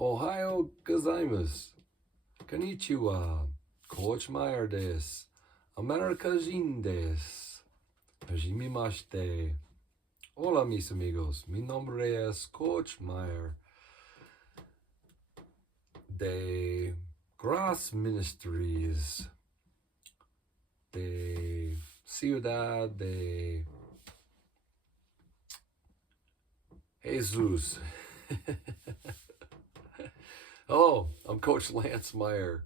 Ohio gozaimasu. Konnichiwa. Coach Meyer desu. America Jin desu. Hajimemashite. Hola mis amigos. Mi nombre es Coach Meyer de Grace Ministries de Ciudad de Jesus. Hello, I'm Coach Lance Meyer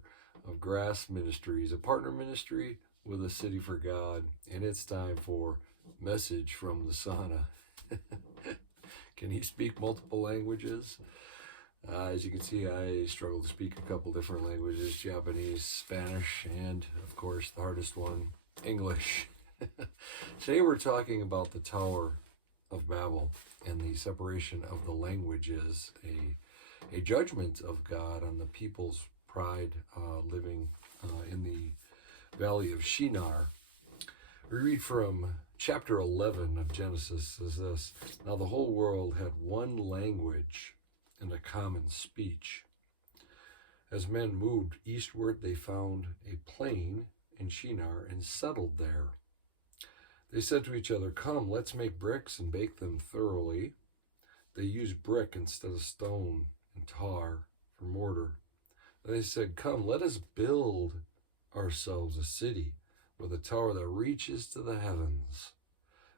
of Grass Ministries, a partner ministry with a City for God, and it's time for Message from the Sauna. Can you speak multiple languages? As you can see, I struggle to speak a couple different languages: Japanese, Spanish, and of course the hardest one, English. Today we're talking about the Tower of Babel and the separation of the languages, a judgment of God on the people's pride living in the valley of Shinar. We read from chapter 11 of Genesis, says this: Now the whole world had one language and a common speech. As men moved eastward, they found a plain in Shinar and settled there. They said to each other, "Come, let's make bricks and bake them thoroughly." They used brick instead of stone and tar for mortar. They said, "Come, let us build ourselves a city with a tower that reaches to the heavens,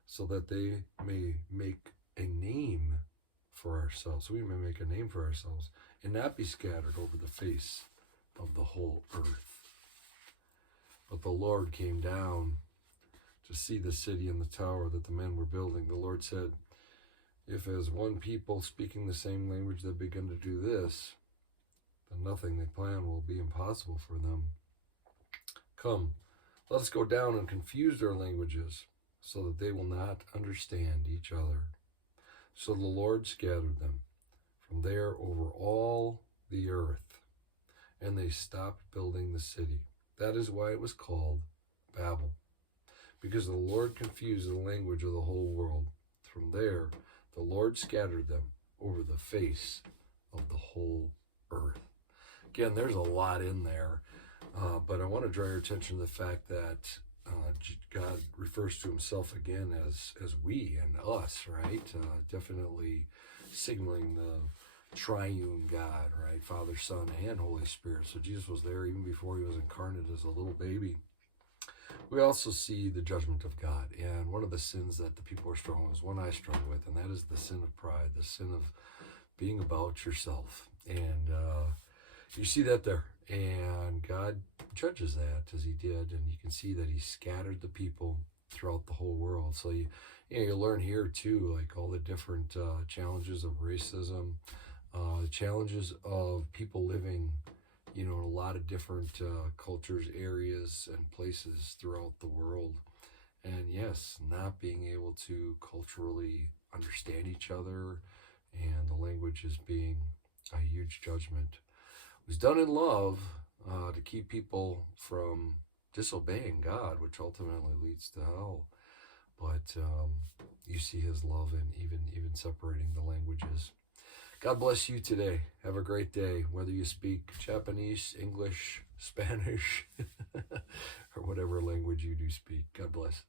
so that they may make a name for ourselves, so we may make a name for ourselves, and not be scattered over the face of the whole earth." But the Lord came down to see the city and the tower that the men were building. The Lord said, "If as one people speaking the same language they begin to do this, then nothing they plan will be impossible for them. Come, let us go down and confuse their languages, so that they will not understand each other." So the Lord scattered them from there over all the earth, and they stopped building the city. That is why it was called Babel, because the Lord confused the language of the whole world. From there, the Lord scattered them over the face of the whole earth. Again, there's a lot in there, but I want to draw your attention to the fact that God refers to himself again as we and us, right? Definitely signaling the triune God, right? Father, Son, and Holy Spirit. So Jesus was there even before he was incarnate as a little baby. We also see the judgment of God, and one of the sins that the people are struggling with is one I struggle with, and that is the sin of pride, the sin of being about yourself. And you see that there, and God judges that as he did, and you can see that he scattered the people throughout the whole world. So you learn here too, like all the different challenges of racism, the challenges of people living in a lot of different cultures, areas, and places throughout the world. And yes, not being able to culturally understand each other, and the language as being a huge judgment. It was done in love to keep people from disobeying God, which ultimately leads to hell. But you see his love in even separating the languages. God bless you today. Have a great day, whether you speak Japanese, English, Spanish, or whatever language you do speak. God bless.